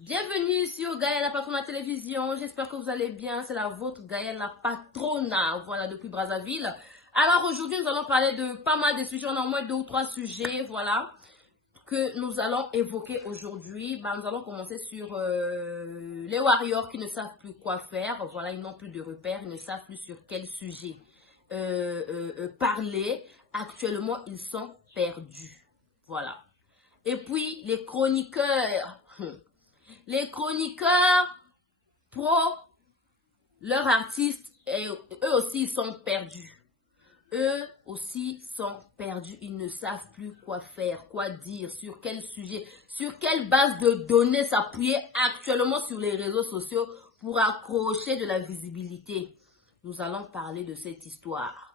Bienvenue sur Gaëlle la Patrona Télévision. J'espère que vous allez bien. C'est la vôtre Gaëlle la Patrona. Voilà, depuis Brazzaville. Alors aujourd'hui, nous allons parler de pas mal de sujets. On a au moins 2 ou 3 sujets, voilà, que nous allons évoquer aujourd'hui. Nous allons commencer sur les warriors qui ne savent plus quoi faire. Voilà, ils n'ont plus de repères. Ils ne savent plus sur quel sujet parler. Actuellement, ils sont perdus. Voilà. Et puis, les chroniqueurs. Les chroniqueurs pro leurs artistes, eux aussi, ils sont perdus. Eux aussi sont perdus. Ils ne savent plus quoi faire, quoi dire, sur quel sujet, sur quelle base de données s'appuyer actuellement sur les réseaux sociaux pour accrocher de la visibilité. Nous allons parler de cette histoire.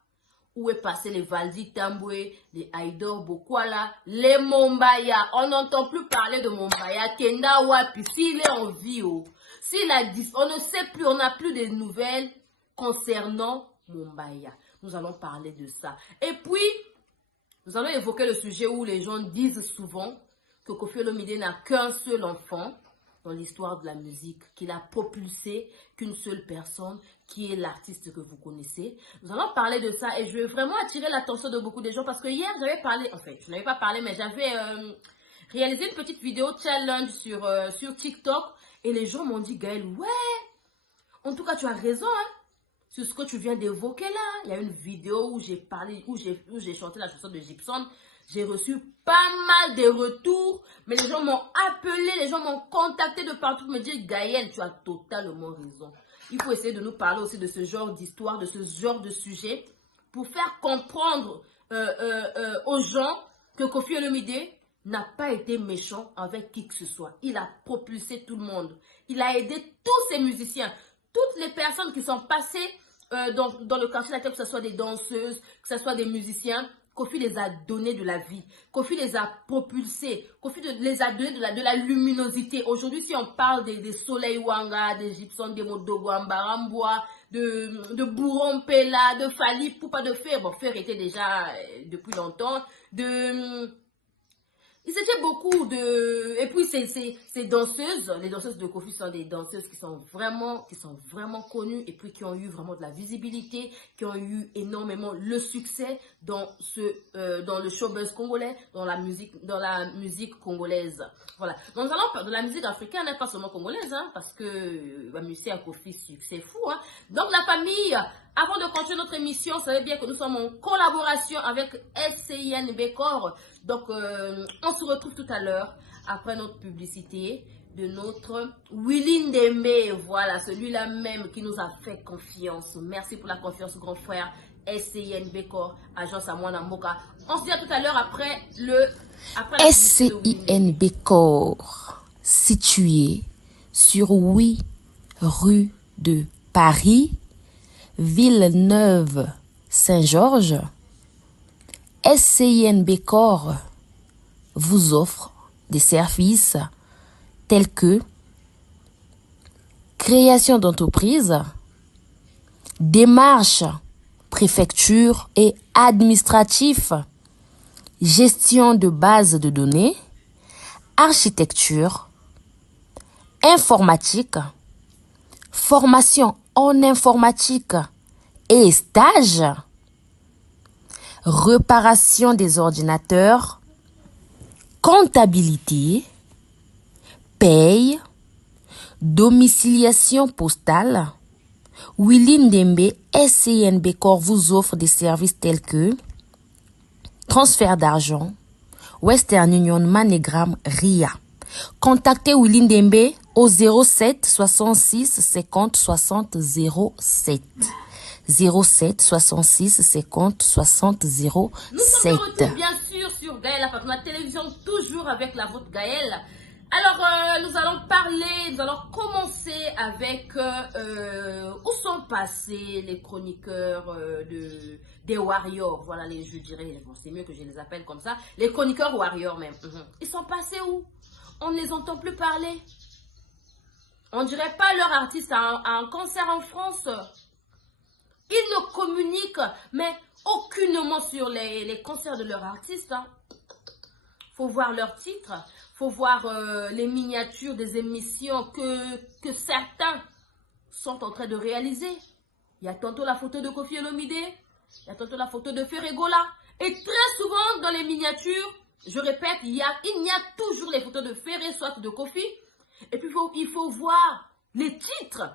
Où est passé les Valdi Tamboué, les Aïdor Bokwala, les Mombaya. On n'entend plus parler de Mombaya. Kenda Wapi, s'il est en vie, s'il a dit, on ne sait plus, on n'a plus de nouvelles concernant Mombaya. Nous allons parler de ça. Et puis, nous allons évoquer le sujet où les gens disent souvent que Koffi Olomide n'a qu'un seul enfant dans l'histoire de la musique, qu'il a propulsé qu'une seule personne, qui est l'artiste que vous connaissez. Nous allons parler de ça et je vais vraiment attirer l'attention de beaucoup de gens parce que hier, j'avais parlé, en fait, je n'avais pas parlé, mais j'avais réalisé une petite vidéo challenge sur TikTok et les gens m'ont dit, Gaëlle, ouais, en tout cas, tu as raison, hein, sur ce que tu viens d'évoquer là. Il y a une vidéo où j'ai parlé, où j'ai chanté la chanson de Gibson. J'ai reçu pas mal de retours, mais les gens m'ont appelé, les gens m'ont contacté de partout pour me dire, Gaëlle, tu as totalement raison. Il faut essayer de nous parler aussi de ce genre d'histoire, de ce genre de sujet, pour faire comprendre aux gens que Koffi Olomide n'a pas été méchant avec qui que ce soit. Il a propulsé tout le monde. Il a aidé tous ses musiciens, toutes les personnes qui sont passées dans le quartier, que ce soit des danseuses, que ce soit des musiciens. Koffi les a donné de la vie. Koffi les a propulsés. Koffi les a donné de la luminosité. Aujourd'hui, si on parle des Soleil Wanga, des Gibson, des Modogwamba, Rambois, de Bourrompela, de Fali, Poupa de Fer. Bon, Fer était déjà depuis longtemps. Ils étaient beaucoup de... Et puis, ces danseuses, les danseuses de Koffi sont des danseuses qui sont vraiment connues et puis qui ont eu vraiment de la visibilité, qui ont eu énormément le succès dans le showbiz congolais, dans la musique congolaise. Voilà. Donc, nous allons parler de la musique africaine, pas seulement congolaise, hein, parce que la musique à Koffi, c'est fou. Hein. Donc, la famille... Avant de continuer notre émission, vous savez bien que nous sommes en collaboration avec SCIN Bécor. Donc, on se retrouve tout à l'heure, après notre publicité, de notre Willy Ndembe. Voilà, celui-là même qui nous a fait confiance. Merci pour la confiance, grand frère. SCIN Bécor, agence à Mwana Mboka. On se dit à tout à l'heure après la SCIN Bécor, situé sur 8 rue de Paris, Villeneuve-Saint-Georges. SCIN Bécor vous offre des services tels que création d'entreprise, démarches, préfecture et administratif, gestion de bases de données, architecture, informatique, formation en informatique et stage, réparation des ordinateurs, comptabilité, paye, domiciliation postale. Willy Ndembe SCIN Bécor vous offre des services tels que transfert d'argent, Western Union, MoneyGram, RIA. Contactez Willy Ndembe au 07 66 50 60 07. 07 66 50 60 07. Nous sommes de retour, bien sûr, sur Gaëlle la Patrona Télévision, toujours avec la vôtre Gaëlle. Alors, nous allons commencer avec où sont passés les chroniqueurs des Warriors. Voilà, je dirais, bon, c'est mieux que je les appelle comme ça, les chroniqueurs Warriors même. Ils sont passés où? On ne les entend plus parler. On dirait pas leur artiste a un concert en France. Ils ne communiquent, mais aucunement sur les concerts de leur artiste. Hein. faut voir leurs titres, faut voir les miniatures des émissions que certains sont en train de réaliser. Il y a tantôt la photo de Koffi Olomide, il y a tantôt la photo de Ferregola. Et très souvent dans les miniatures, je répète, il y a toujours les photos de Ferré, soit de Koffi. Et puis il faut voir les titres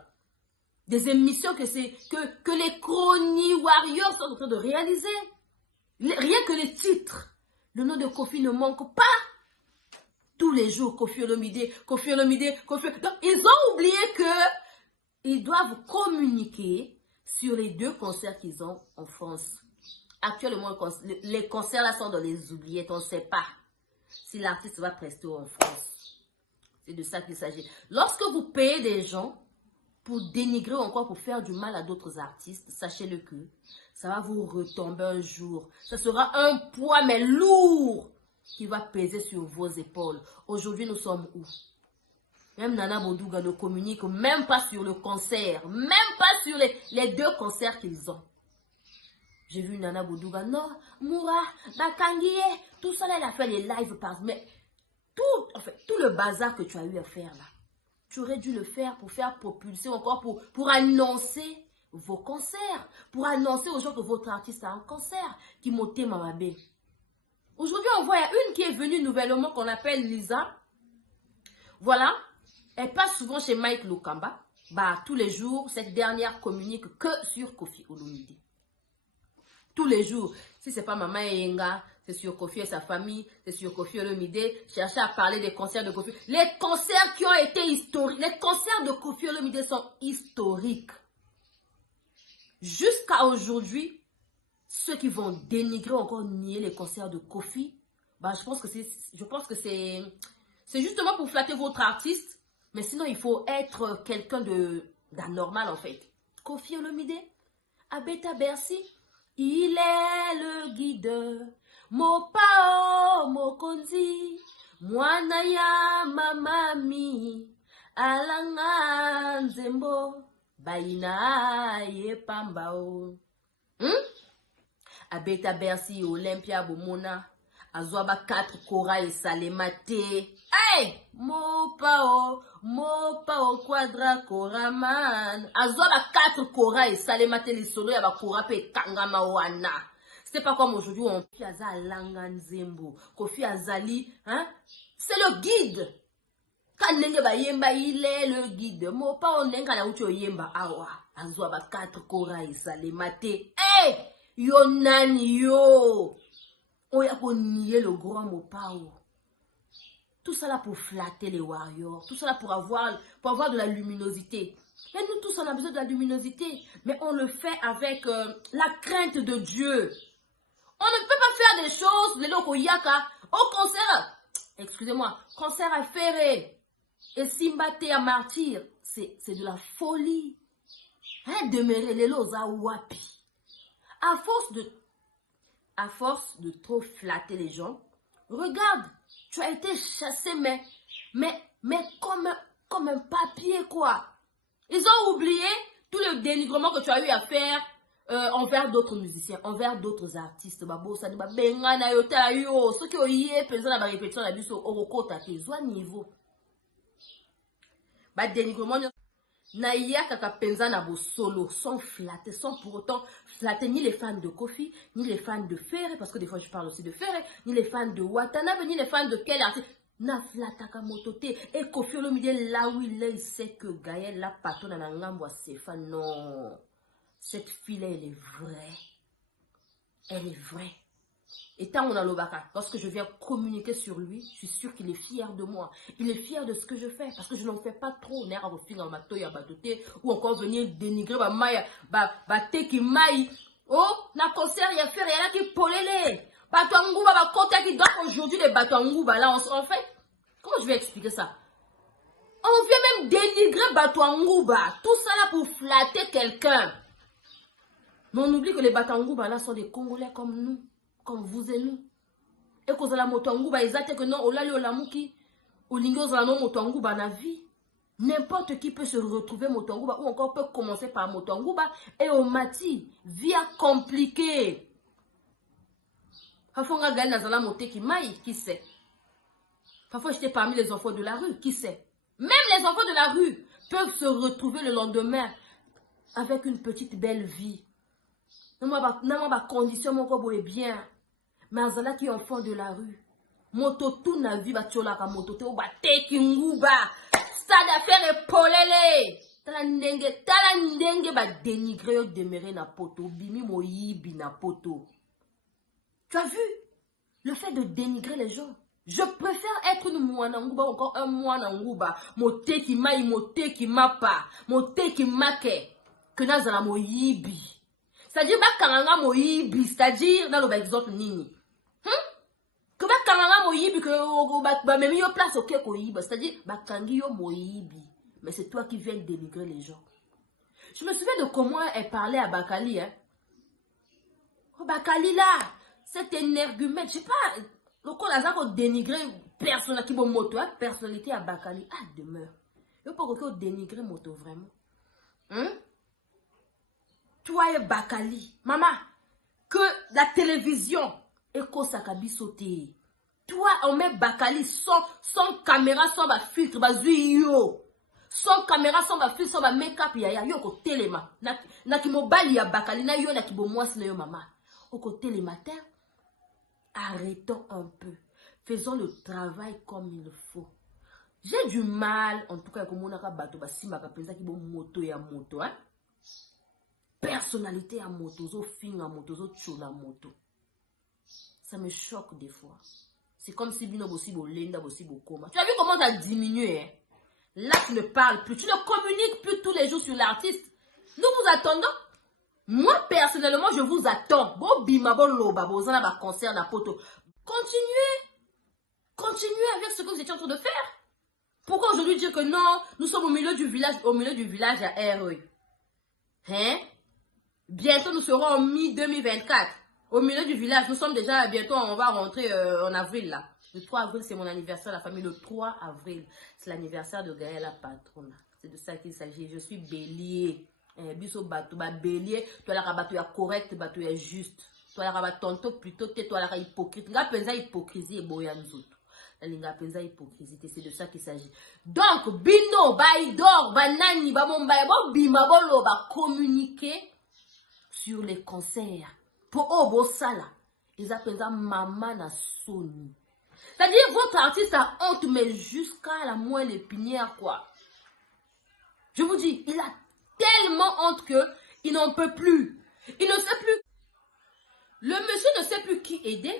des émissions que les Chrony Warriors sont en train de réaliser. Rien que les titres. Le nom de Koffi ne manque pas. Tous les jours, Koffi Olomide, Koffi Olomide, Koffi... Donc, ils ont oublié qu'ils doivent communiquer sur les 2 concerts qu'ils ont en France. Actuellement, les concerts là sont dans les oubliettes. On ne sait pas si l'artiste va prester en France. C'est de ça qu'il s'agit. Lorsque vous payez des gens pour dénigrer ou encore pour faire du mal à d'autres artistes, sachez-le que ça va vous retomber un jour. Ce sera un poids mais lourd qui va peser sur vos épaules. Aujourd'hui, nous sommes où? Même Nana Boudouga ne communique même pas sur le concert. Même pas sur les 2 concerts qu'ils ont. J'ai vu Nana Boudouga, non, Moura, Bakangie, tout ça là, elle a fait les lives par... Mais tout le bazar que tu as eu à faire là, tu aurais dû le faire pour faire propulser encore, pour annoncer vos concerts, pour annoncer aux gens que votre artiste a un concert, qui montait Mamabé. Aujourd'hui, on voit, il y a une qui est venue nouvellement, qu'on appelle Lisa. Voilà, elle passe souvent chez Mike Lokamba. Bah, tous les jours, cette dernière communique que sur Koffi Olomide. Tous les jours. Si c'est pas Maman Enga, c'est sur Koffi et sa famille, c'est sur Koffi Olomide. Cherchez à parler des concerts de Koffi. Les concerts qui ont été historiques, les concerts de Koffi Olomide sont historiques. Jusqu'à aujourd'hui, ceux qui vont dénigrer encore nier les concerts de Koffi, bah, je pense que c'est justement pour flatter votre artiste. Mais sinon, il faut être quelqu'un d'anormal en fait. Koffi Olomide, Abeta Bercy, il est le guide. Mopao Mokonzi, Mwanaya Mamami, Alanga Nzembo, Baina Yepambao. Abeta Bercy, Olympia Bomona, Azwaba 4 Kora et Salemate. Hey! Mopao Quadra Koraman. Azwaba 4 Kora et Salemate, les solos, yaba Kora pe Kangama Wana. C'est pas comme aujourd'hui, on Kofi Azali Langanzembo, Kofi Azali, hein? C'est le guide. Quand nenge ba yemba, il est le guide. Mopao nenga na ucho yemba awa. Azwaba 4 Kora et Salemate. Hey! Yo nani yo. On y a pour nier le grand Mopao. Tout ça là pour flatter les warriors. Tout ça là pour avoir de la luminosité. Et nous tous on a besoin de la luminosité. Mais on le fait avec la crainte de Dieu. On ne peut pas faire des choses, les locaux yaka, au concert. Excusez-moi, concert à Ferré. Et Simbate à Martyr. C'est de la folie. Hein, demeurer les lots à Wapi. À force de trop flatter les gens, regarde, tu as été chassé, mais comme un papier, quoi. Ils ont oublié tout le dénigrement que tu as eu à faire envers d'autres musiciens, envers d'autres artistes. Babo, ça dit, benga na yota yo, ceux qui ont yé, personne n'a répétition, la biso, orokota, qui ont niveau. Bah, dénigrement, Naïa kaka penza na bo solo, sans flatter, sans pour autant flatter ni les fans de Koffi, ni les fans de Ferré, parce que des fois je parle aussi de Ferré, ni les fans de Watanabe, ni les fans de quel artiste. Na flataka motote, et Koffi Olomide là où il est, il sait que Gaël la patronne na ngambo ses fans. Non, cette fille elle est vraie. Elle est vraie. Et tant on a l'obaka, lorsque je viens communiquer sur lui, je suis sûre qu'il est fier de moi. Il est fier de ce que je fais, parce que je n'en fais pas trop. Ou encore venir dénigrer ma teki mai. Oh, na concert, il y a fait rien qui polele. Batouangouba, ma kota qui donc aujourd'hui les Batouangouba là, en fait. Comment je vais expliquer ça? On vient même dénigrer Batouangouba. Tout ça là pour flatter quelqu'un. Mais on oublie que les Batouangouba là sont des Congolais comme nous. Comme vous et nous. Et que la motanguba, ils que non, olali olamuki, olingo zano motanguba na vie. N'importe qui peut se retrouver motanguba ou encore peut commencer par motanguba et au mati, via compliqué. Hafonga gali nazala mote ki mai, qui sait. Parfois, j'étais parmi les enfants de la rue. Qui sait? Même les enfants de la rue peuvent se retrouver le lendemain avec une petite belle vie. N'a pas condition, mon corps est bien. Mais Azala qui est enfant de la rue. Moto tout na vie, batiola ka moto te oba teki nguba. Ça d'affaire est polele. Tala ndenge ba dénigrer yo demeurer na poto. Bimi mo yibi na poto. Tu as vu? Le fait de dénigrer les gens. Je préfère être une moine nguba, encore un moine nguba. Mote qui maï, mote qui mapa, mote qui make. Que nazala mo yibi. C'est-à-dire, ba karanga mo yibi. C'est-à-dire, dans l'exemple nini. Que ba karanga mo yibi, que ba même yo place ok ko yibi. C'est-à-dire, ba kangi yo mo yibi. Mais c'est toi qui viens dénigrer les gens. Je me souviens de comment elle parlait à Bakali, hein. Oh, Bakali là, c'est un argument. Je sais pas, le coup là, ça qu'on dénigrer personne qui bon moto, hein, personnalité à Bakali. Ah, demeure. Il faut qu'on dénigrer moto vraiment. Hein? Toi et Bakali, maman, que la télévision est quoi ça qui sauté. Toi, on met Bakali sans caméra, sans ba filtre, ba yo. Sans caméra, sans ba filtre, sans ba make-up, yo ko téléma. Na ki mobali ya Bakali, na yo na ki bo mwasi na yo maman. Au côté les matins, arrêtons un peu. Faisons le travail comme il faut. J'ai du mal, en tout cas, comme on a bateau, si ma pensa qui bon moto ya moto, hein. Personnalité à moto, zo fin à moto, zo tchou à moto. Ça me choque des fois. C'est comme si bino bossi bo lenda bossi bo koma. Tu as vu comment ça a diminué, hein? Là, tu ne parles plus, tu ne communiques plus tous les jours sur l'artiste. Nous vous attendons. Moi, personnellement, je vous attends. Bon, bima, bon, loba, bon, zana, ba, concert, na poto. Continuez avec ce que vous étiez en train de faire. Pourquoi aujourd'hui dire que non, nous sommes au milieu du village à RE? Hein? Bientôt, nous serons en mi-2024. Au milieu du village, nous sommes déjà, bientôt, on va rentrer en avril, là. Le 3 avril, c'est mon anniversaire, la famille. Le 3 avril, c'est l'anniversaire de Gaël, la patronne. C'est de ça qu'il s'agit. Je suis bélier. Biso bateau, bélier. Toi, la bateau est correct, bateau est juste. Toi, la rabat tonto, plutôt, toi, la hypocrite. Nga penza hypocrisie et boya nous autres. Nga penza hypocrisie, c'est de ça qu'il s'agit. Donc, bino, baidor, banani, bamomba, bima, bolo, ba communiquer sur les concerts. Pour Obo Sala, ils appellent ça maman na soni. C'est-à-dire, votre artiste a honte, mais jusqu'à la moelle épinière, quoi. Je vous dis, il a tellement honte qu'il n'en peut plus. Il ne sait plus. Le monsieur ne sait plus qui aider.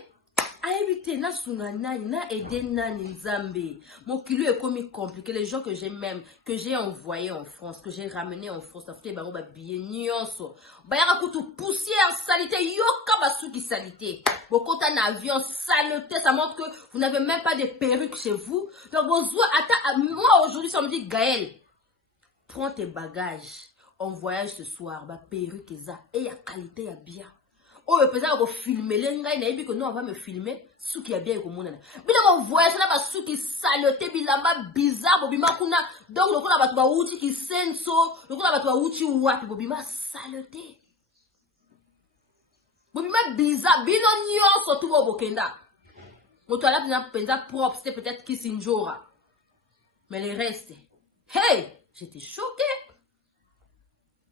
A évité na sungana, na aider na nzambe. Mon kilo est comme compliqué. Les gens que j'ai même, que j'ai envoyés en France, que j'ai ramenés en France, ça fait bah bien nyonso. Bah y'a kutu poussière, salité, yoka basuki salité. Beaucoup en avion, saleté, ça montre que vous n'avez même pas de perruques chez vous. Donc moi aujourd'hui, ça me dit Gaël, prends tes bagages, on voyage ce soir, bah perruque et y'a qualité, y'a bien. Oh, le président va filmer, les gars, il a dit que non, on va me filmer, ce qui a bien comme on a. Mais on voyage là, ce qui saleté, bilamba bizarre, bobima kuna. Donc, le coup là, va outil qui senso, le coup là, va outil wapi, bobima saleté. Bobima bizarre, bilonio, surtout au Bokenda. Mon toilette, président propre, c'était peut-être Kissinjora. Mais le reste, hey, j'étais choquée.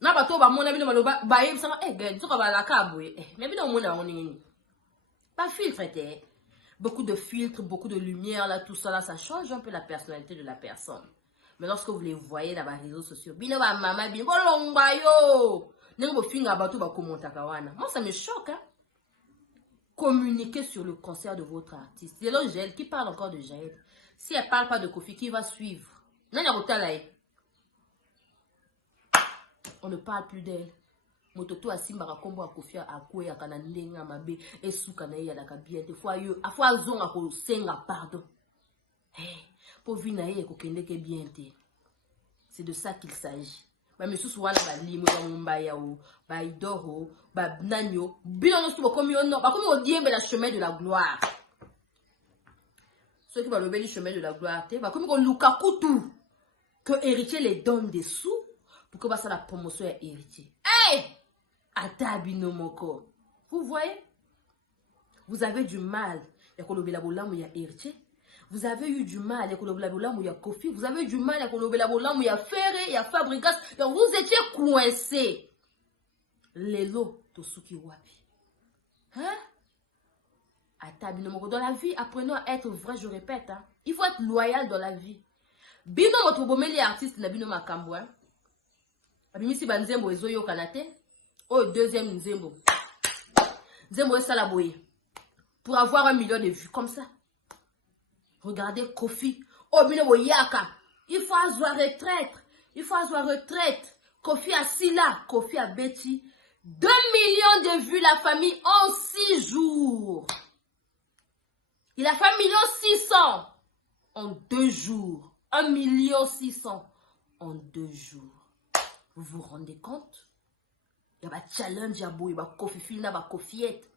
Na bato ba mona bino maloba ba yeb sama gars to ba la kabwe mais bino mona on ni pas filtre était beaucoup de filtres, beaucoup de lumière là, tout ça là, ça change un peu la personnalité de la personne. Mais lorsque vous les voyez dans les réseaux sociaux, bino ba mama bino bolongba yo nengo finga bato ba commenta kawana. Moi ça me choque, hein. Communiquer sur le concert de votre artiste. C'est là Jaël qui parle encore de Jaël. Si elle parle pas de Kofi, qui va suivre? Nanya Rotalaï. On ne parle plus d'elle. Mototo asimba kombo akofia akwe akana ndenga mabe esuka na ya daka bien te fois yo afwa zonga ko senga pardon. Pour vina ye ko kende ke bien te. C'est de ça qu'il s'agit. Ba mesusu wala ba limo ba mumbaya o ba idoro ba nanyo bino no subo komi ono ba komi odiembe la chemin de la gloire. Ceux qui va lever le chemin de la gloire te ba komi ko lukakutu que héritier les donne des sous pour que ça la promotion est héritier. Atabino moko. Vous voyez? Vous avez du mal. Il y a héritier. Vous avez eu du mal à il y a Kofi. Vous avez eu du mal à il y a Ferré, il y a Fabregas. Donc vous étiez coincés. Lelo, Tosuki Wapi. Hein? Dans la vie, apprenons à être vrai, je répète. Hein? Il faut être loyal dans la vie. Bino motobomeli artiste na bino makambo. Hein? Abimisi banzembo ezoyo kanate. Oh, deuxième nzembo. Nzembo salaboye. Pour avoir 1 million de vues comme ça. Regardez Kofi. Oh, bino yaka. Il faut avoir retraite. Il faut avoir retraite. Kofi a Silla. Kofi a Betty. 2 millions de vues la famille en 6 jours. Il a fait 1,6 million en 2 jours. 1,6 million en 2 jours. Vous vous rendez compte? Il y a un challenge, il y a un Kofi Fil, il y a un Kofiette.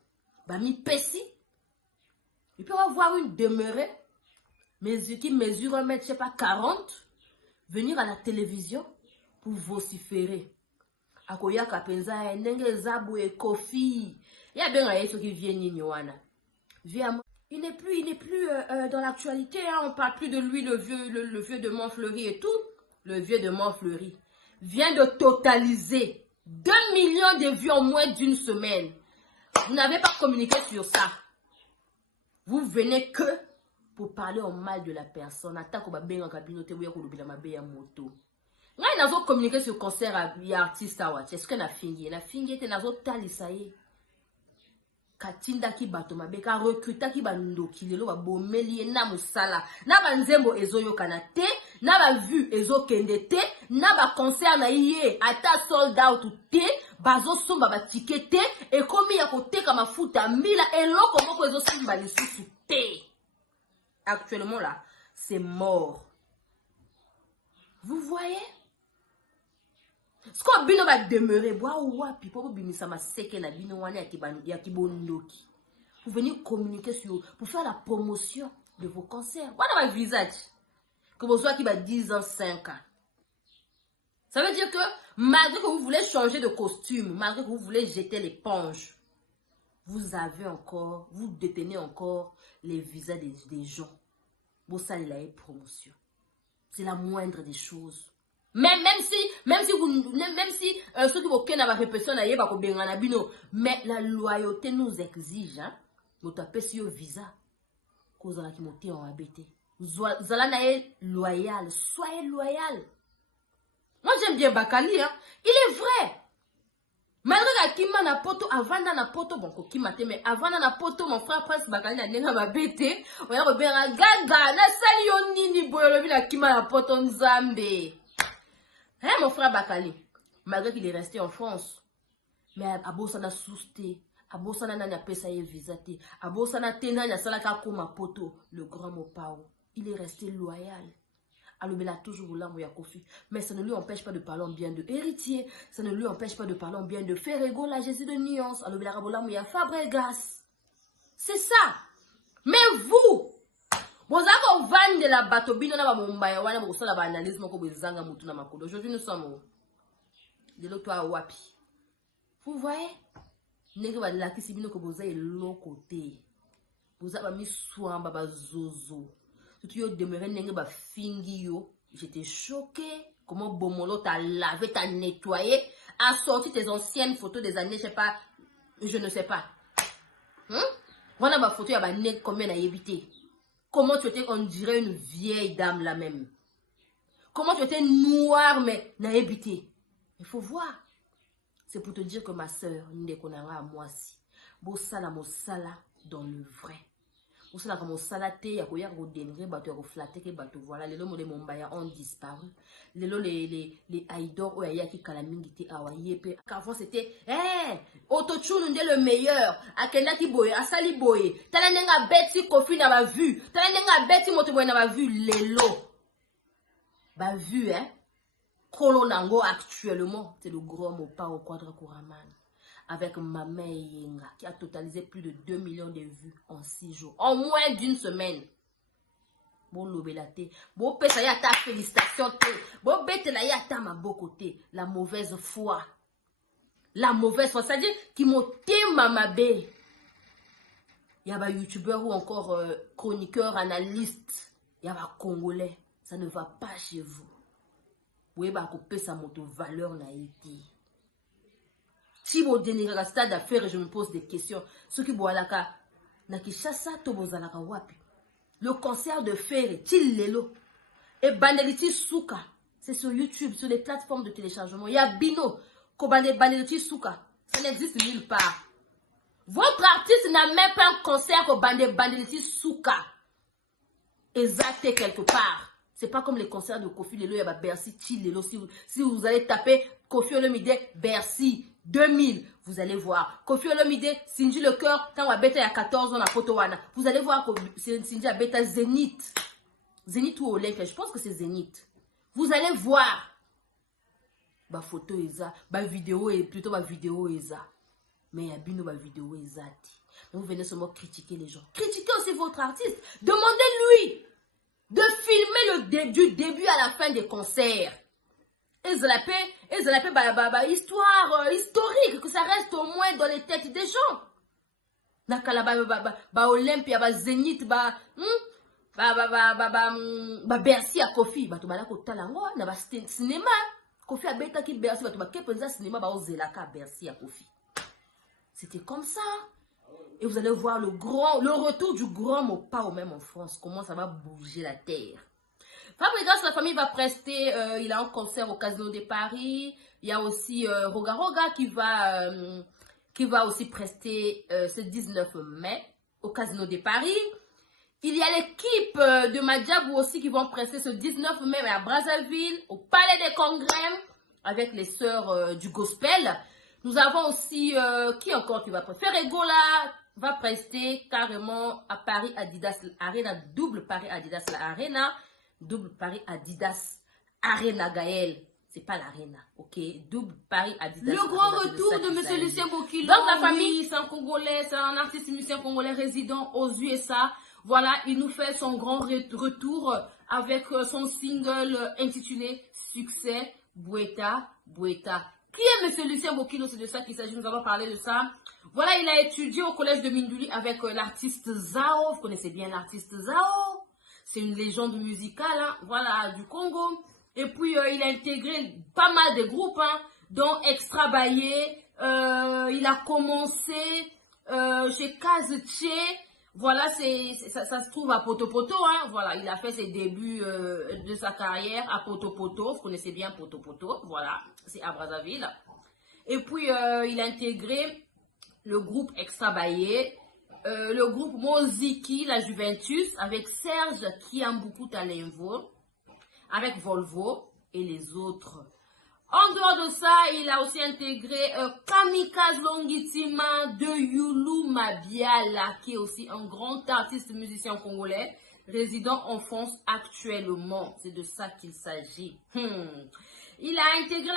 Il y a un Pessi. Il peut avoir une demeurée qui mesure 1 mètre, je sais pas, 40. Venir à la télévision pour vociférer. Akoya Kapenza, Nenge Zabu et Kofi. Il y a bien un qui vient Nyoana. Il n'est plus dans l'actualité. Hein. On parle plus de lui, le vieux de Montfleury et tout. Le vieux de Montfleury vient de totaliser 2 millions de vues en moins d'1 semaine. Vous n'avez pas communiqué sur ça. Vous venez que pour parler au mal de la personne. Attaque au babé en cabinet, vous avez moto. Vous avez communiqué sur le concert à l'artiste. Est-ce qu'on a fini? On a fini, on a talisé. Katinda ki bato mabeka recruta ki bandoki lelo ba bomeli na musala na banzembo ezoyo kanate na ba vu ezokende te na ba concert na iye ata sold out te bazo somba ba ticket te e komi ya koteka mafuta mbila eloko moko ezosumba lisusu te. Actuellement là c'est mort. Vous voyez? Ce qu'on bino va demeurer, wapi pour bimisa ma seke na bino wana ya kibondoki. Pour venir communiquer sur, pour faire la promotion de vos concerts. Voilà ma visage. Que vous soyez qui va 10 ans, 5 ans. Ça veut dire que malgré que vous voulez changer de costume, malgré que vous voulez jeter l'éponge, vous avez encore, vous détenez encore les visas des gens. Bon, ça, il a une promotion. C'est la moindre des choses. Même si ceux qui vont la répression mais la loyauté nous exige hein nous taper sur visa cause la qui monte en ABT loyal, soyez loyal. Moi j'aime bien Bakali hein, il est vrai. Malgré que Kima na poto avant na poto bon ko Kima te mais avant na poto mon frère Prince Bakali na nenga mabete on ya robera gaga na sali yo nini boyolobi la Kima na poto nzambe. Hein, mon frère Bakali, malgré qu'il est resté en France, mais Abosana sousté, Abosana n'a pas sa visité, Abosana tena na salaka koma poto, le grand Mopao, il est resté loyal. Alors il a toujours l'amour ya Kofi, mais ça ne lui empêche pas de parler en bien de Héritier, ça ne lui empêche pas de parler en bien de Ferrego, la Jésus de Nuance, alors il a l'amour ya Fabregas. C'est ça. Mais vous, Bozako vendre la bateau bino na ba Mumbai wana bo sala ba analyse moko bezanga mutu na makodo. Aujourd'hui nous sommes de l'autre wapi. Vous voyez? Nenge ba la kisi bino ko boza elo côté. Boza ba mi swamba ba zozo. Tout yo demeuré nenge ba fingi yo. J'étais choquée comment Bomolo t'a lavé, t'a nettoyé, a sorti tes anciennes photos des années je ne sais pas. Voilà ma photo ya ba nek combien na évité. Comment tu étais, on dirait une vieille dame là même. Comment tu étais noire, mais n'a habité. Il faut voir. C'est pour te dire que ma soeur, n'y connaîtra à moi si. Bossala mosala dans le vrai. Bossala comme salate, ya koya ko denre, bato ya flatter que bato voilà. Les lots de Mombaya ont disparu. Les lots les Aïdor ou ya ki kalamingiti awa yepe. Avant c'était, Autotune est le meilleur. Akenda ki boye, asali boye. Talanenga beti Kofi n'a pas vu. Talanenga beti motoboye n'a pas vu. Les lots. Bah vu hein. Kolonango actuellement, c'est le gros Mopa au Quadra Kouraman. Avec Mama Yenga qui a totalisé plus de 2 millions de vues en 6 jours. En moins d'1 semaine. Bon lobelate. Bon pesa ya ta félicitation te. Bon bete la ya ta ma beau côté. La mauvaise foi. La mauvaise foi. C'est-à-dire qui m'ôté mamabe. Il y a des youtubeurs ou encore chroniqueurs, analystes. Il y a des Congolais, ça ne va pas chez vous. Vous pouvez couper sa moto valeur na été. Si vous dénigrez le stade d'affaires, je me pose des questions. Ce qui boalaka, na Kinshasa to bozalaka wapi. Le concert de Ferré, Tillelo et Bandeliti Souka, c'est sur YouTube, sur les plateformes de téléchargement. Il y a Bino, Bandeliti Souka, ça n'existe nulle part. Votre artiste n'a même pas un concert au Bandeliti Souka. Exacté quelque part. C'est pas comme les concerts de Kofi Lelo, il y a Bercy, Tillelo. Si vous allez taper Kofi Olomide, Bercy, 2000, vous allez voir. Kofi Olomide, Sinji le cœur, quand on a bêta il y a 14 ans à Potowana, vous allez voir que Sinji a bêta Zénith. Zénith ou Olympe, je pense que c'est Zénith. Vous allez voir. Ba photo eza, ba vidéo et plutôt ba vidéo eza. Mais il y a bino ba vidéo eza. Vous venez seulement critiquer les gens. Critiquez aussi votre artiste. Demandez-lui de filmer du début à la fin des concerts. Et ça histoire historique, que ça reste au moins dans les têtes des gens. Nakala ba Olympia, ba Zénith, ba Bercy à Kofi, ba tobala ko talango na ba cinéma. Kofi a beta ki Bercy, ba tobala kepenza cinéma ba ozelaka Bercy à Kofi. C'était comme ça. Et vous allez voir le retour du grand mot pas au même en France. Comment ça va bouger la terre. Fabregas, la famille va prester, il a un concert au Casino de Paris. Il y a aussi Roga Roga qui va aussi prester ce 19 mai au Casino de Paris. Il y a l'équipe de Madjabou aussi qui vont prester ce 19 mai à Brazzaville, au Palais des Congrès, avec les sœurs du Gospel. Nous avons aussi, qui encore qui va prester? Ferregola va prester carrément à Paris Adidas Arena, double Paris Adidas Arena, double Paris Adidas Arena Gaël. C'est pas l'Arena, ok? Double Paris Adidas. Le grand retour de M. Lucien Bokilo. Donc la famille, c'est un Congolais, c'est un artiste musicien congolais résident aux USA. Voilà, il nous fait son grand retour avec son single intitulé Succès, Boueta, Boueta. Qui est M. Lucien Bokilo? C'est de ça qu'il s'agit, nous avons parlé de ça. Voilà, il a étudié au collège de Minduli avec l'artiste Zao. Vous connaissez bien l'artiste Zao. C'est une légende musicale, hein, voilà, du Congo. Et puis, il a intégré pas mal de groupes, hein, dont Extra Baye. Il a commencé chez Kazetier. Voilà, ça se trouve à Potopoto, hein. Voilà, il a fait ses débuts de sa carrière à Potopoto. Vous connaissez bien Potopoto, voilà, c'est à Brazzaville. Et puis, il a intégré le groupe Extra Baye, le groupe Moziki, la Juventus, avec Serge Kiambuku Talenvo, avec Volvo et les autres. En dehors de ça, il a aussi intégré Kamikaze Longitima de Yulu Mabiala, qui est aussi un grand artiste musicien congolais, résident en France actuellement. C'est de ça qu'il s'agit. Il a intégré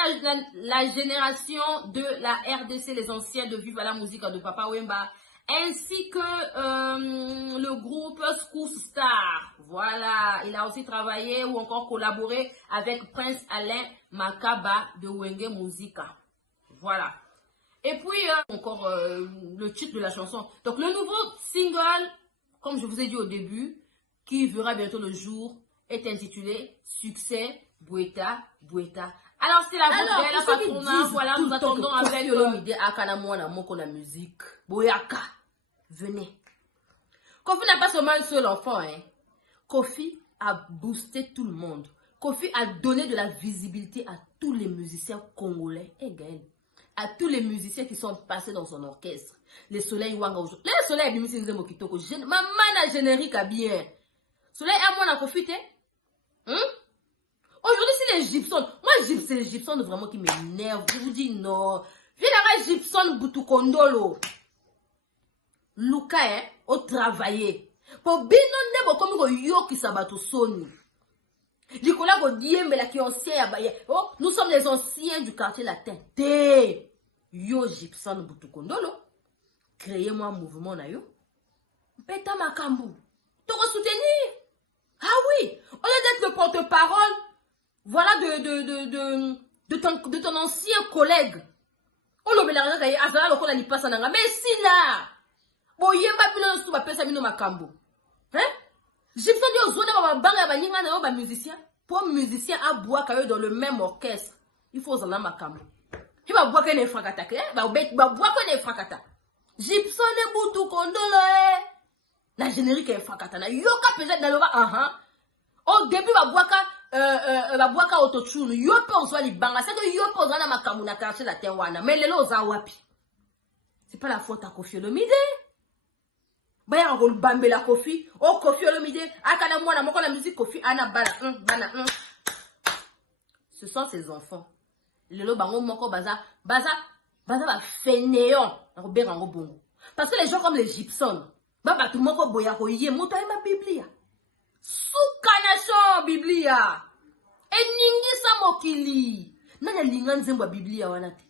la génération de la RDC, les anciens de Viva la musique de Papa Wemba, ainsi que le groupe Scoop Star. Voilà, il a aussi travaillé ou encore collaboré avec Prince Alain Makaba de Wenge Musica. Voilà. Et puis, encore le titre de la chanson. Donc, le nouveau single, comme je vous ai dit au début, qui verra bientôt le jour, est intitulé Succès, Boueta, Boueta. Alors, c'est la patronat, voilà, nous attendons avec la musique. Boyaka, venez. Kofi n'a pas seulement un seul enfant, hein. Kofi a boosté tout le monde. Kofi a donné de la visibilité à tous les musiciens congolais, et Gaël, à tous les musiciens qui sont passés dans son orchestre. Les Soleil Wanga aujourd'hui. Les Soleil Bimisi Nzemo Kitoko. Maman a générique à bien. Soleil a mon à Kofi, aujourd'hui, c'est les Gibson. Moi, c'est les Gibson vraiment qui m'énervent. Je vous dis non. Viens avec Gibson Boutoukondolo. Luka, hein, au travailler. Pour bien non, comme yo qui sabato soni. Nicolas Godiembe, la qui est ancien. Oh, nous sommes les anciens du quartier latin. Té. Yo Gibson Boutoukondolo. Créez-moi un mouvement na yo. Peta Makambu. Te soutenir. Ah oui. Au lieu d'être le porte-parole. Voilà de ton ancien collègue. On le met l'argent à Azala le collègue passe en anglais. Mais si là, boyemba bino sous ma pesa bino makambo. Hein? Gibson dit aux autres, ba musicien. Pour musicien à boire dans le même orchestre, il faut en ma cam. Tu vas boire qu'un fracata, bah boire qu'un fracata. Gibson est boutou condolo, la générique est fracata. Na yoka peut-être dans le au début va boire ka autotune. Yo pense soit libanga, c'est que yo pense dans ma cam na cacher la terwana. Mais les lots wapi. C'est pas la faute à Koffi Olomide. Baya ngol bambe la Koffi, oh Koffi Olomide, akana mwana moko la musique Koffi ana bana. Ce sont ses enfants. Lelo bango moko baza ba fainéant, Robert Rango Bongo. Parce que les gens comme les Gibson, baba tout moko boya ko yé moto ma Biblia. Soukanation Biblia. Eningi sa mokili. Nana linga nzembo Biblia wana te.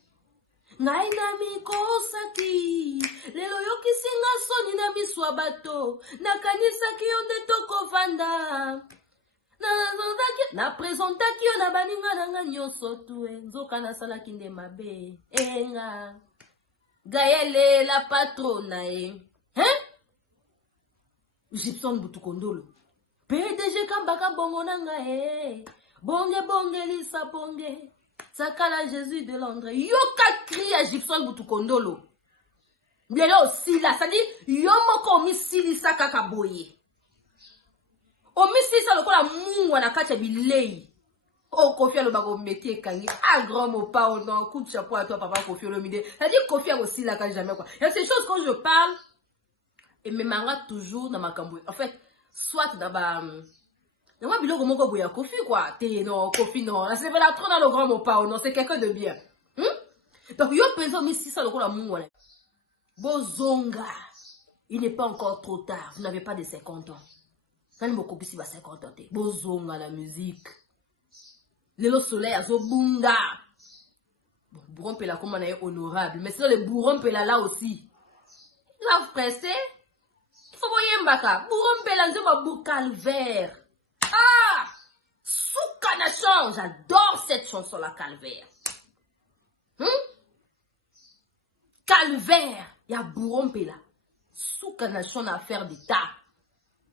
Ngai na mikosaki lelo yokisinga soni na miswa bato nakanisaki yo nde tokovanda na presentaki yo na baninga nanga nyonso tu nzoka nasalaki nde mabe enga Gaëlle la patrona Gibson Butukondolo PDG kambaka bongo nanga bonge lisa bonge Sakala Jésus de Londres. Yoka crie à Gibson Butukondolo. Lelo aussi là, ça dit yomoko misili sakaka boye. O misili sa lokola mungu na kacha bilei. Oh Koffi Alobago métier kangi. Ah grand mot pas au nom, coup de chapeau à toi papa Koffi Olomide. Ça dit Koffi aussi là quand jamais quoi. Il y a ces choses quand je parle et me manga toujours dans ma cambouille. En fait, soit dans moi, biloko moko boya Koffi quoi. Non, Koffi non. Là, c'est pas trop dans le grand mot pas. Non, c'est quelqu'un de bien. Donc, yo penso mais si ça le la mou wala. Bozonga. Il n'est pas encore trop tard. Vous n'avez pas de 50 ans. Quand il m'a si 50 ans. Bozonga la musique. Le soleil azo bunda. Bon, bourron pela comme on est honorable. Mais c'est le bourron pela là aussi. Il va pressé. Il faut voyer mbaka. Bourron pela nzema bour calvaire. Ah! Soukanachon, j'adore cette chanson la Calvaire. Calvaire, il y a Bourrompela. Soukanachon à faire d'état.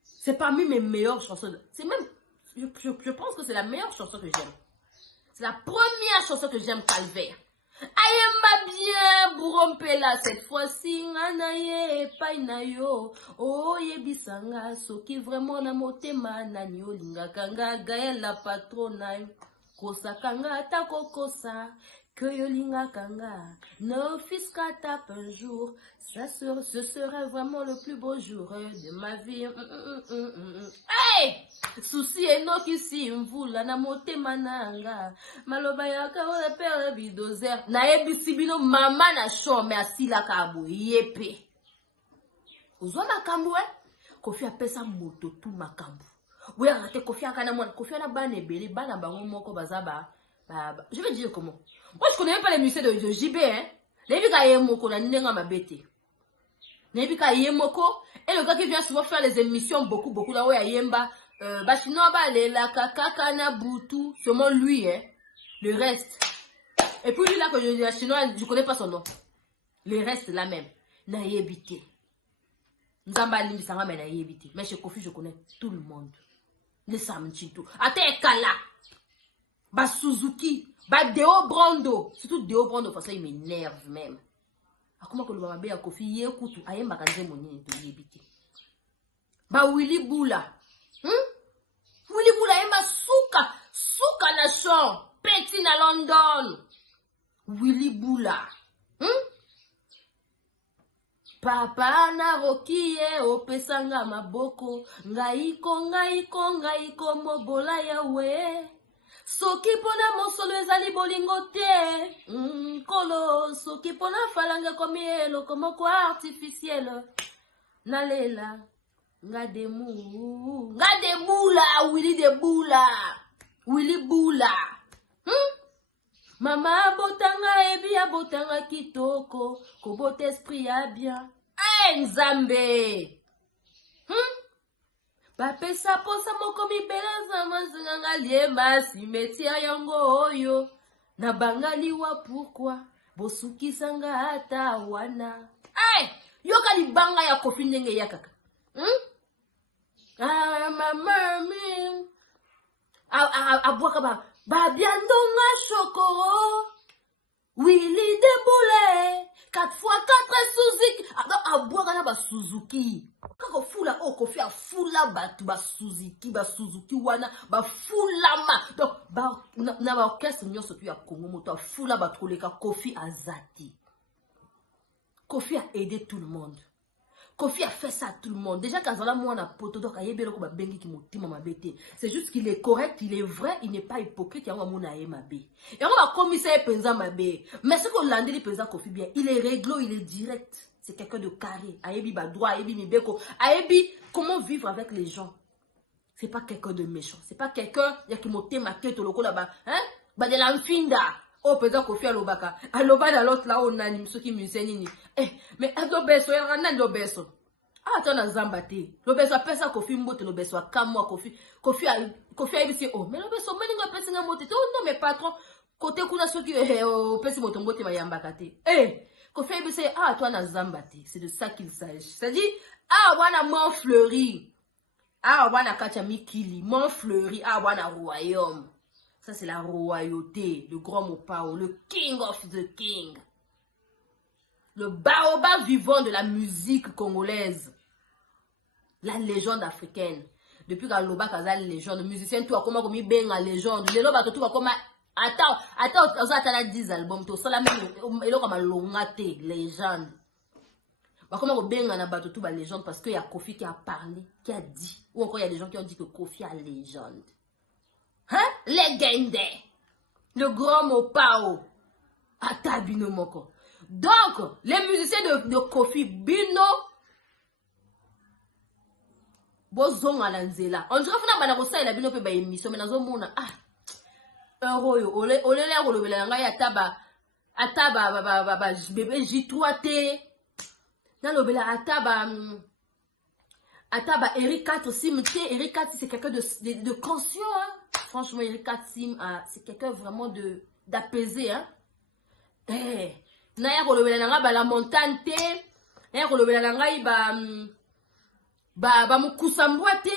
C'est parmi mes meilleures chansons. C'est même, je pense que c'est la meilleure chanson que j'aime. C'est la première chanson que j'aime, Calvaire. Ayemba bien Bourrompela cette fois-ci nganaye painayo oh yebisanga soki vraiment na motema nani olinga kanga Gaëlle la patrona kosa kanga ta kokosa que yolinga kanga no fiska tape un jour ce serait vraiment le plus beau jour de ma vie. Hey! Souci enoki si mvula na motema nanga maloba yaka wala pere bidozer na ebisi bino mama na chome asila kabo yepe ozwa makambo Koffi apesa moto tu makambo oya rate Koffi akana mwana Koffi na bana ebele bana bango moko bazaba je vais dire comment moi je connais même pas les musiciens de JB Nebika yemoko na nenga mabete Nebika yemoko et le gars qui vient souvent faire les émissions beaucoup là où ya yemba Bachinois la kaka na boutou, seulement lui le reste. Et puis lui là que je dis chinois, je connais pas son nom. Le reste là même, na yebité. Nzamba limbi sanga mais na yebité. Mais chez Koffi je connais tout le monde. Le Samchinto. Ate Kala. Ba Suzuki, ba Deo Brando, surtout Deo Brando parce qu'il m'énerve même. Comment que le baba be Koffi yekutu ayemba kanze monini to yebité. Ba Willy Bula. Willy Bula ema souka na chon, petit na London. Willy Bula. Papa na rokie opesanga maboko, ngaiko mobola yawe. Soki pona mosolo ezali bolingo te. Kolo soki pona falanga komi eloko moko artificiel. Nalela. Ngademula, Willy Bula. Mama botanga ebia botanga kitoko, kobote esprit ya bien. Nzambe. Bapesa posa moko mibela zama zinganga liemba cimetière yango oyo. Na bangaliwa pourquoi, bosukisanga ata wana. Yoka libanga ya Koffi ndenge ya kaka. Ah, ma mamie. À boire ba biandonga chokoro. Willy Deboulé. 4x4 Suzuki. À boire na ba Suzuki. Kako fula o kofi a fula ba Suzuki wana ba fula ma. Donc na ba orchestre nyonso tu ya Congo moto a fula ba koleka Kofi Azati. Kofi a aidé tout le monde. Kofi a fait ça à tout le monde. Déjà, quand on a moi, on a poto, donc il y a un bengi qui m'a bêté. C'est juste qu'il est correct, il est vrai, il n'est pas hypocrite. Il y a un mon aïe ma bé. Et on a commissaire penza ma bé. Mais ce qu'on l'a dit, penza Kofi bien, il est réglo, il est direct. C'est quelqu'un de carré. Aïebi ba droit, aïebi mi beko. Aïebi, comment vivre avec les gens? C'est pas quelqu'un de méchant. C'est pas quelqu'un, il y a qui m'a témaqué tout le coup là-bas. Hein? Bah de l'enfinda. Oh, peut-être Kofi à l'obaka. À l'obaka, l'autre là, on a ceux qui m'enseignent. Eh, mais à l'obeso, il y a un l'obeso. Ah, tu as zambati. L'obeso a pesa Kofi mbote, l'obeso a kamwa Kofi. Kofi a dit, oh, mais l'obeso, mais il a pesa mbote. Oh, non, mais patron, côté kuna ceux qui, pesa mbote, ma yambakate. Eh, Kofi a dit, ah, tu as zambati. C'est de ça qu'il s'agit. C'est-à-dire, ah, wana mon fleuri. Ah, wana kacha mikili. Mon fleuri. Ah, wana royaume. Ça, c'est la royauté, le grand Mopao, le king of the king. Le baobab vivant de la musique congolaise. La légende africaine. Depuis qu'Aloba Kaza légende, le musicien, tout a comment comme il baigne la légende. Le loba tout a comment. Attends, 10 albums, tout ça, la même, il a comme un longaté, légende. Comment on baigne la bateau tout la légende parce qu'il y a Kofi qui a parlé, qui a dit. Ou encore il y a des gens qui ont dit que Kofi a légende. Hein? Légende. Le grand Mopao. Atabino Moko. Donc, les musiciens de Kofi Bino. Bozong Alanzela. On dirait que na rosa ila bino pe ba émission mais nazo mona ah. Euroyo ole le ko lobela ngai ataba bébé J3T. Na lobela ataba Eric 4 Sim T. Eric 4 c'est quelqu'un de conscient hein. Franchement, Eric 4 Sim, c'est quelqu'un vraiment d'apaisé. Hein? Eh, naya kolobela nanga ba la montagne te. Naya kolobela nanga ba mukusambwa te.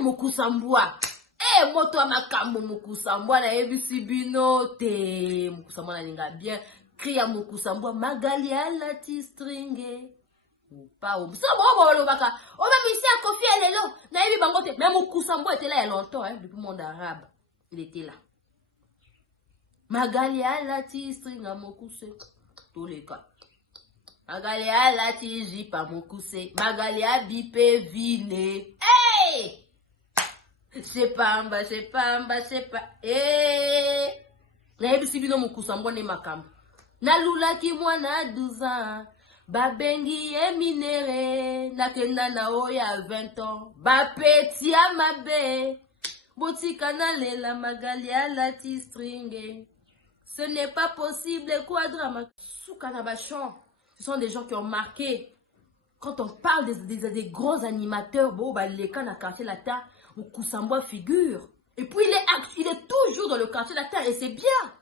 Mukusambwa. Moto amakambo mukusambwa na ebisi bino te. Mukusambwa na linga bien. Cria mukusambwa magali ala ti stringe. Pas au ça bon baka. On va ici à Kofi Elelo. Na ebi bango te. Mais mukusambwa était là il y a longtemps hein, depuis le monde arabe. Il était là. Magali alati stringa mokuse. Tous les cas. Magali alati jipa mokuse. Magali abipe vile. Hey! C'est pas. Hey! Na ebisi bino mokusambwa ne makam. Na lulaki mwana 12 ans. Babengi eminere. Nakenda na oya 20 ans. Bapeti ya mabe. Botika na lela magali alati stringe. Ce n'est pas possible, quadrama. Soukanabachon, ce sont des gens qui ont marqué. Quand on parle des grands animateurs, bon, bah, les cas dans le quartier latin, Mokusambwa figure. Et puis il est toujours dans le quartier latin et c'est bien.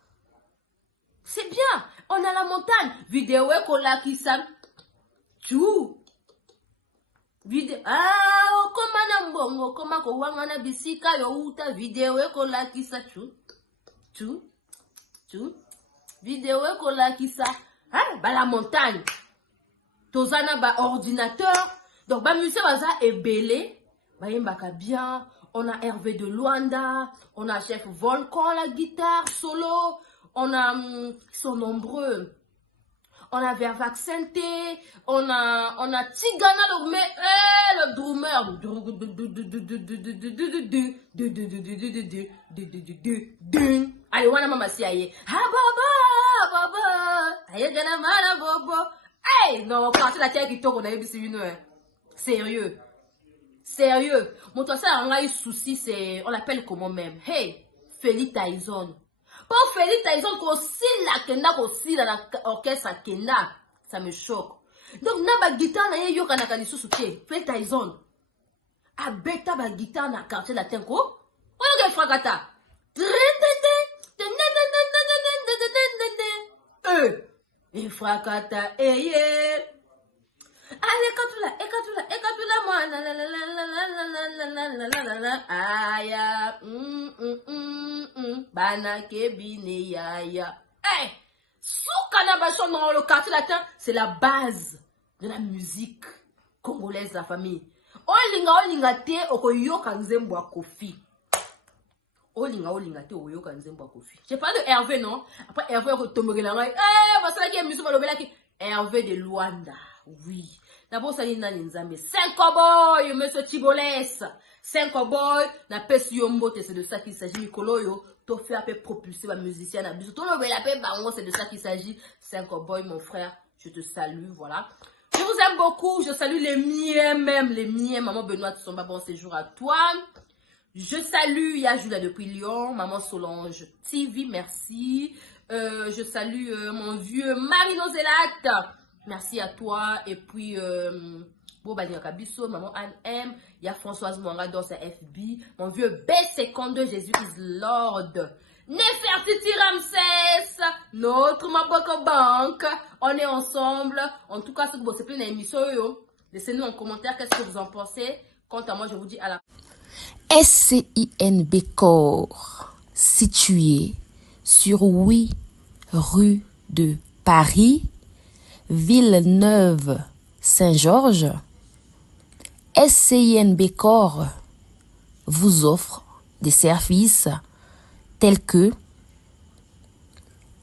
C'est bien. On a la montagne. Vidéo kolakisa. Tchou. Vidéo. Ah, comment nambongo, comment ko wangana bisika yo uta vidéo kolakisa tchou. Vidéo kolakisa. Hein? Bah la montagne. Tozana ba ordinateur. Donc ba musée baza ebele. Ba yembaka bien. On a Hervé de Luanda. On a Chef Volcan la guitare solo. On a ils sont nombreux. On a Vervac Santé, on a Tigana le drummer. Allez, wana mama si aye. Ha baba. Aye gana mala bobo. Hey, non, quand la tête qui tourne, on a eu bino. Sérieux. Mon toi ça on a eu souci, c'est on l'appelle comment même. Hey, Félix Tyson. Pour Félix Tyson, aussi dans l'orchestre Kenda, ça me choque. Donc, na ba guitare na yo kana kani soutien. Félix Tyson. A beta ba guitare na quartier latin ko. Oyo ke fragata. Et fragata eye. Allez, ekatula, moi, aya, bana kebine yaya. Hey, soukana bachon dans le quartier latin, c'est la base de la musique congolaise, la famille. Olinga te okoyoka nzembo Kofi. Olinga te okoyoka nzembo Kofi. J'ai pas de Hervé, non? Après Hervé retomberait là. Parce que qui est musique qui Hervé de Luanda. Oui. D'abord ça dit nani nzambe. 5 boy, monsieur Tibolès. 5 boy, na pesi yombote, c'est de ça qu'il s'agit. Mikoloyo, to fait un peu propulser ma musicien na biso. To no bela pe bango, c'est de ça qu'il s'agit. 5 boy, mon frère, je te salue, voilà. Je vous aime beaucoup, je salue les miens même, les miens. Maman Benoît Tsomba, bon séjour à toi. Je salue Yajuda depuis Lyon, maman Solange TV, merci. Je salue mon vieux Marino Zelat, merci à toi. Et puis, Bobania Kabiso, maman Anne M, il y a Françoise Mwanga dans sa FB, mon vieux B52, Jésus is Lord. Nefertiti Ramsès, notre Maboko Bank, on est ensemble. En tout cas, c'est plein d'émissions. Laissez-nous en commentaire qu'est-ce que vous en pensez. Quant à moi, je vous dis à la SCIN Bécor, situé sur 8 rue de Paris, Villeneuve-Saint-Georges. SCIN Bécor vous offre des services tels que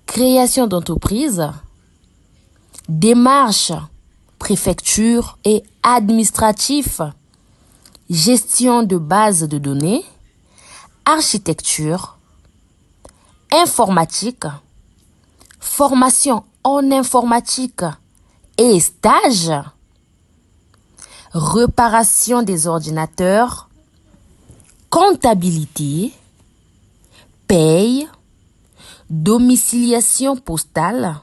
création d'entreprise, démarches, préfecture et administratif, gestion de bases de données, architecture, informatique, formation en informatique et stage, réparation des ordinateurs, comptabilité, paye, domiciliation postale.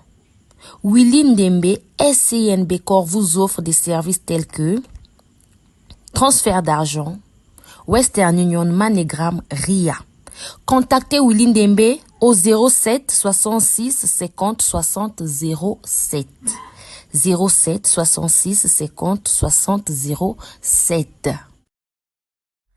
Willy Ndembe SCIN Bécor vous offre des services tels que transfert d'argent, Western Union, MoneyGram, RIA. Contactez Willy Ndembe au 07 66 50 60 07. 07 66 50 60 07.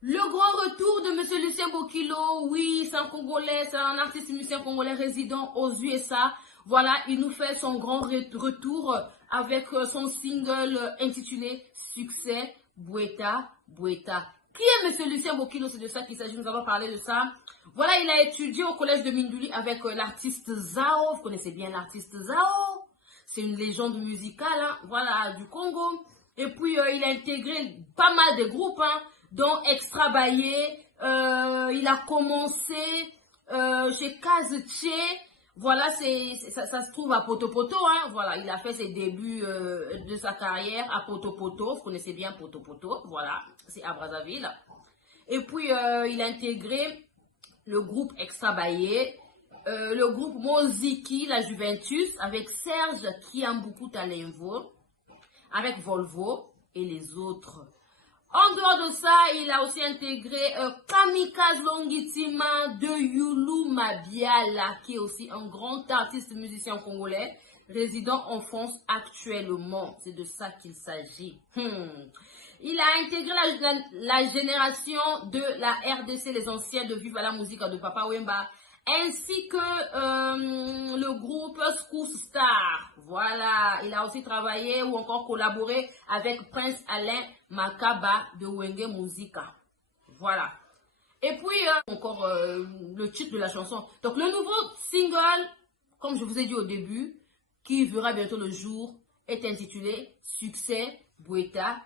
Le grand retour de Monsieur Lucien Bokilo, oui, c'est un Congolais, c'est un artiste musicien congolais résident aux USA. Voilà, il nous fait son grand retour avec son single intitulé Succès, Boueta. Qui est Monsieur Lucien Bokilo? C'est de ça qu'il s'agit, nous avons parlé de ça. Voilà, il a étudié au collège de Minduli avec l'artiste Zao. Vous connaissez bien l'artiste Zao? C'est une légende musicale, hein, voilà, du Congo. Et puis, il a intégré pas mal de groupes, hein, dont Extra Baye, il a commencé chez Kazetier, voilà, ça se trouve à Potopoto, hein, voilà, il a fait ses débuts de sa carrière à Potopoto, vous connaissez bien Potopoto, voilà, c'est à Brazzaville. Et puis, il a intégré le groupe Extra Baye, le groupe Moziki, la Juventus, avec Serge Kiambuku Talenvo, avec Volvo et les autres. En dehors de ça, il a aussi intégré Kamikaze Longitima de Yulu Mabiala, qui est aussi un grand artiste musicien congolais, résident en France actuellement. C'est de ça qu'il s'agit. Il a intégré la génération de la RDC, les anciens de Viva la Musique de Papa Wemba, ainsi que le groupe Scoop Star. Voilà, il a aussi travaillé ou encore collaboré avec Prince Alain Makaba de Wenge Musica. Voilà. Et puis, encore le titre de la chanson. Donc, le nouveau single, comme je vous ai dit au début, qui verra bientôt le jour, est intitulé Succès, Boueta.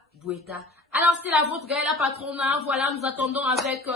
Alors, c'était la vôtre, Gaëla Patrona. Voilà, nous attendons avec